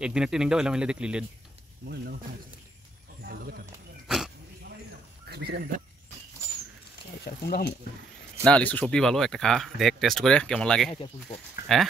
একদিনের ট্রেনিংটা হইলাম মিলে দেখলি লেন না লিচু সবজি ভালো একটা খা দেখ টেস্ট করে কেমন লাগে হ্যাঁ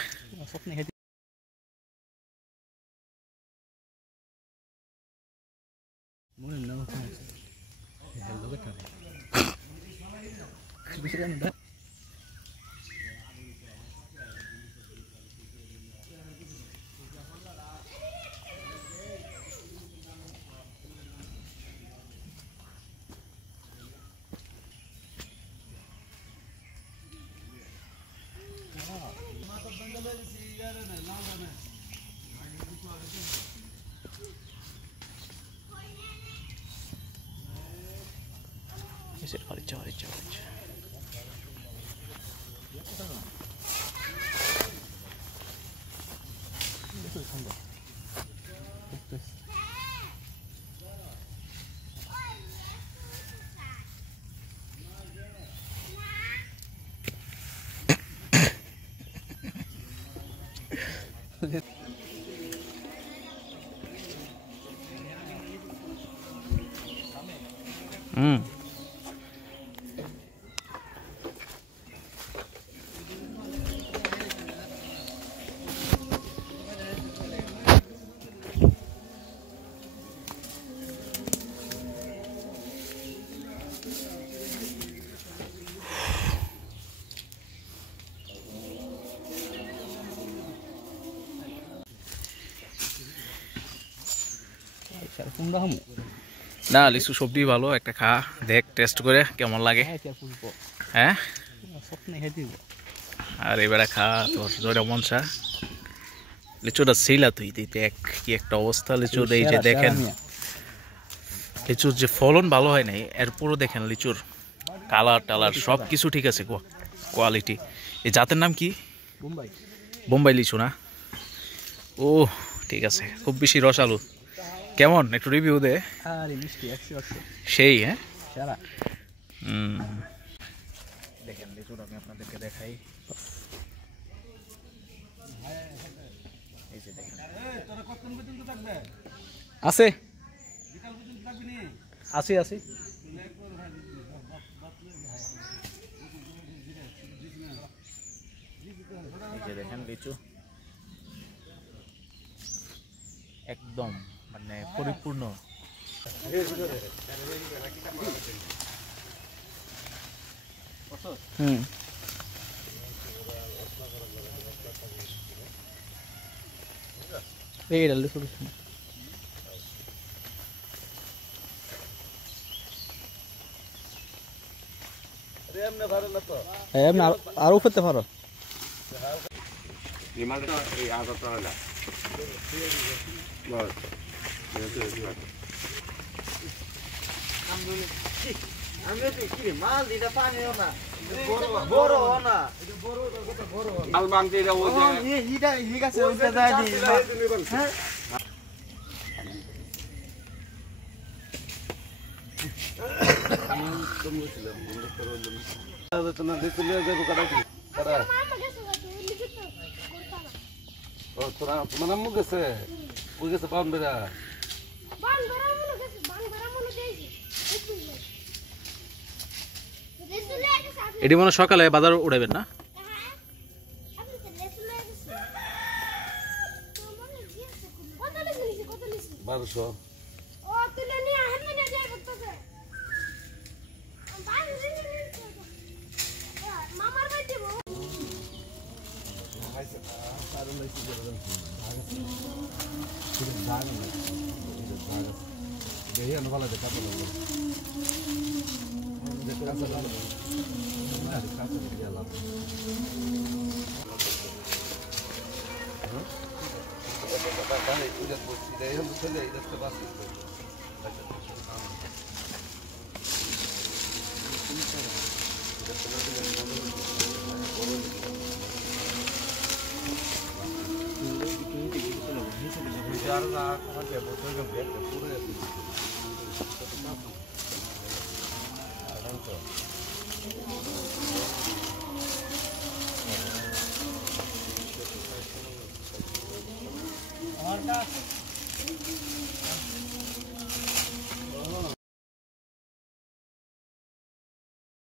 না লিচু সবজি ভালো একটা খা দেখ টেস্ট করে কেমন লাগে হ্যাঁ আর এবারে খা তোর জোরে মনসা লিচুটা ছিলা তুই দেখ কি একটা অবস্থা লিচুর এই যে দেখেন লিচুর যে ফলন ভালো হয় নাই এরপরও দেখেন লিচুর কালার টালার সব কিছু ঠিক আছে কোয়ালিটি এই জাতের নাম কি বোম্বাই লিচু না ও ঠিক আছে খুব বেশি রসালো কেমন একটু রিভিউ দে সেই হ্যাঁ দেখেন লিচুটা আমি আপনাদেরকে দেখাই এই যে দেখেন আছে আছি আছি এই যে দেখেন লিচু একদম মানে পরিপূর্ণ আরো করতে পারো মাল দিটা পানি না বড় না আল বাংতে এটা ও যে হিটা হিক আছে ওটা দাই দি হ্যাঁ কম হইছিলাম বন্ধ করে দিলাম তো না দিতে লিয়ে যাবো কাটা কাটা ও তোরা মানে মুখ গেছে ওই গেছে বান বেরা এটি মনে সকালে বাজার উঠাবেন না